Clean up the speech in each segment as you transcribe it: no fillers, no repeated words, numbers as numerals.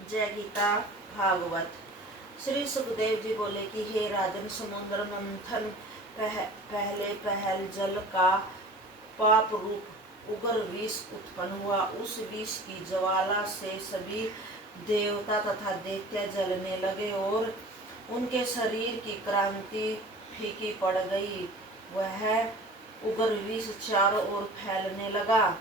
जय गीता भागवत। श्री सुखदेव जी बोले कि हे राजन, समुद्र मंथन पहले पहल जल का पाप रूप उग्र विष उत्पन्न हुआ। उस विष की ज्वाला से सभी देवता तथा दैत्य जलने लगे और उनके शरीर की क्रांति फीकी पड़ गई। वह उग्र विष चारों ओर फैलने लगा।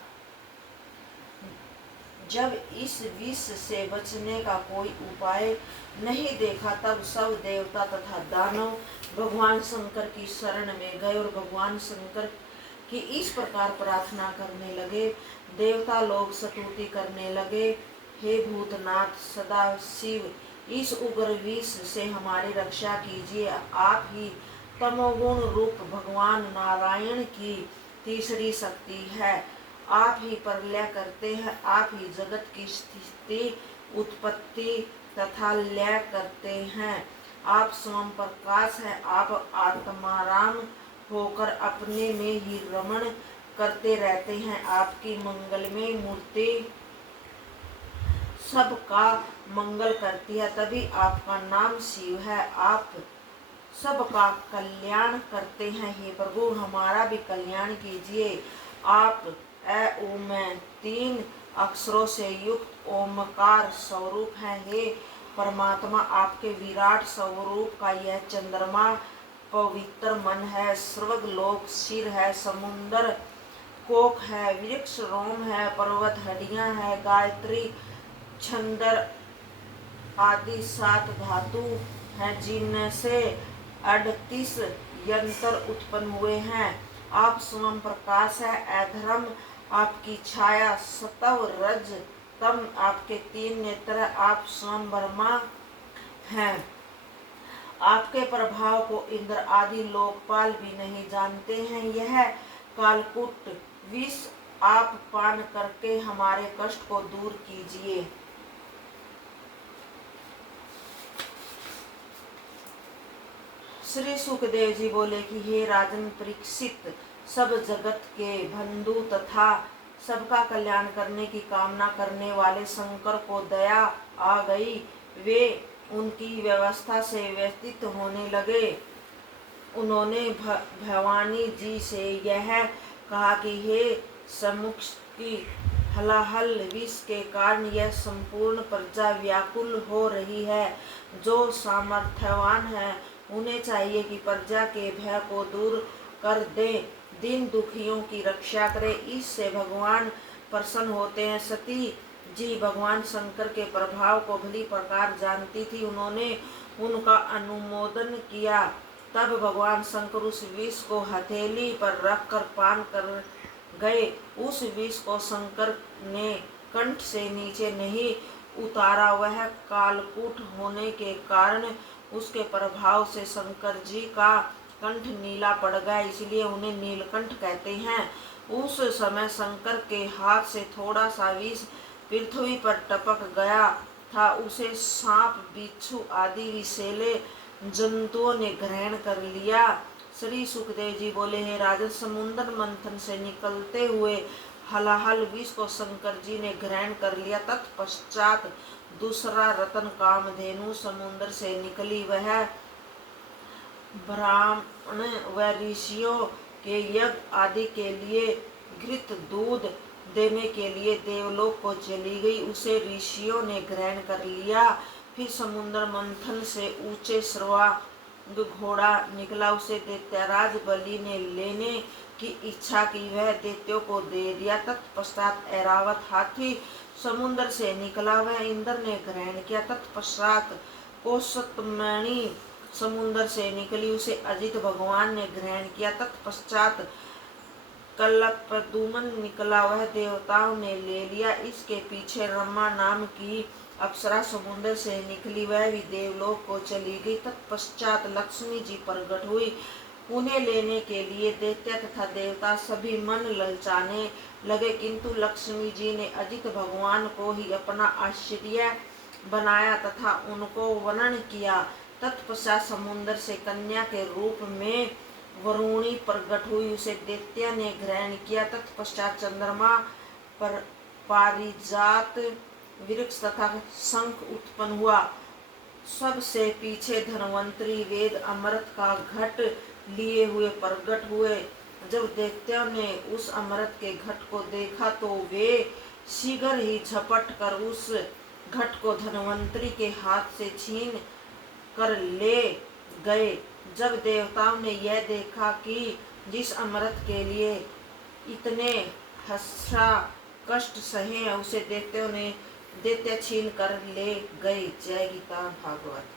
जब इस विष से बचने का कोई उपाय नहीं देखा, तब सब देवता तथा दानव भगवान शंकर की शरण में गए और भगवान शंकर की इस प्रकार प्रार्थना करने लगे। देवता लोग स्तुति करने लगे, हे भूतनाथ सदाशिव, इस उग्र विष से हमारी रक्षा कीजिए। आप ही तमोगुण रूप भगवान नारायण की तीसरी शक्ति है। आप ही प्रलय करते हैं, आप ही जगत की स्थिति उत्पत्ति तथा लय करते हैं। आप स्वयं प्रकाश है। आप आत्माराम होकर अपने में ही रमण करते रहते हैं। आपकी मंगलमय मूर्ति सबका मंगल करती है, तभी आपका नाम शिव है। आप सबका कल्याण करते हैं। हे प्रभु, हमारा भी कल्याण कीजिए। आप ओम तीन अक्षरों से युक्त ओमकार स्वरूप है। हे परमात्मा, आपके विराट स्वरूप का यह चंद्रमा पवित्र मन है। स्वर्ग लोक सिर है, समुद्र कोख है, वृक्ष रोम है, पर्वत हड्डियां है, गायत्री छंदर आदि 7 धातु हैं, जिनसे 38 यंत्र उत्पन्न हुए हैं। आप स्वयं प्रकाश है। अधर्म आपकी छाया, सतव रज तम आपके 3 नेत्र। आप स्वयं ब्रह्मा हैं। आपके प्रभाव को इंद्र आदि लोकपाल भी नहीं जानते हैं। यह कालकूट विष आप पान करके हमारे कष्ट को दूर कीजिए। श्री सुखदेव जी बोले कि हे राजन परीक्षित, सब जगत के बंधु तथा सबका कल्याण करने की कामना करने वाले शंकर को दया आ गई। वे उनकी व्यवस्था से व्यतीत होने लगे। उन्होंने भवानी जी से यह कहा कि हे सम्मुख की हलाहल विष के कारण यह संपूर्ण प्रजा व्याकुल हो रही है। जो सामर्थ्यवान है, उन्हें चाहिए कि प्रजा के भय को दूर कर दे, दीन दुखियों की रक्षा करे। इससे भगवान प्रसन्न होते हैं। सती जी भगवान शंकर के प्रभाव को भली प्रकार जानती थी। उन्होंने उनका अनुमोदन किया। तब भगवान शंकर उस विष को हथेली पर रखकर पान कर गए। उस विष को शंकर ने कंठ से नीचे नहीं उतारा। वह कालकूट होने के कारण उसके प्रभाव से शंकर जी का कंठ नीला पड़ गया, इसलिए उन्हें नीलकंठ कहते हैं। उस समय शंकर के हाथ से थोड़ा सा विष पृथ्वी पर टपक गया था। उसे सांप, बिच्छू आदि विषैले जंतुओं ने ग्रहण कर लिया। श्री सुखदेव जी बोले, हे राजन, समुद्र मंथन से निकलते हुए हलाहल विष को शंकर जी ने ग्रहण कर लिया। तत्पश्चात दूसरा रतन कामधेनु समुद्र से निकली। वह ब्राह्मण व ऋषियों के यज्ञ आदि के लिए घृत दूध देने के लिए देवलोक को चली गई। उसे ऋषियों ने ग्रहण कर लिया। फिर समुद्र मंथन से ऊंचे सर्वांग घोड़ा निकला। उसे दैत्यराज बलि ने लेने की इच्छा की। वह दैत्यों को दे दिया। तत्पश्चात ऐरावत हाथी समुद्र से निकला। वह इंद्र ने ग्रहण किया। तत्पश्चात कौशतमणि समुद्र से निकली। उसे अजित भगवान ने ग्रहण किया। तत्पश्चात कल्पद्रुमन निकला। वह देवताओं ने ले लिया। इसके पीछे रमा नाम की अप्सरा समुद्र से निकली। वह भी देवलोक को चली गई। तत्पश्चात लक्ष्मी जी प्रकट हुई। उन्हें लेने के लिए दैत्य तथा देवता सभी मन ललचाने लगे, किंतु लक्ष्मी जी ने अजित भगवान को ही अपना आश्रय बनाया तथा उनको वर्णन किया। तत्पश्चात समुद्र से कन्या के रूप में वरुणी प्रकट हुई। उसे दैत्य ने ग्रहण किया। तत्पश्चात चंद्रमा पर पारिजात वृक्ष तथा शंख उत्पन्न हुआ। सबसे पीछे धन्वंतरी वेद अमृत का घट लिए हुए प्रकट हुए। जब दैत्यों ने उस अमृत के घट को देखा तो वे शीघ्र ही झपट कर उस घट को धन्वंतरी के हाथ से छीन कर ले गए। जब देवताओं ने यह देखा कि जिस अमृत के लिए इतने हर्षा कष्ट सहे उसे दैत्य छीन कर ले गए। जय गीता भागवत।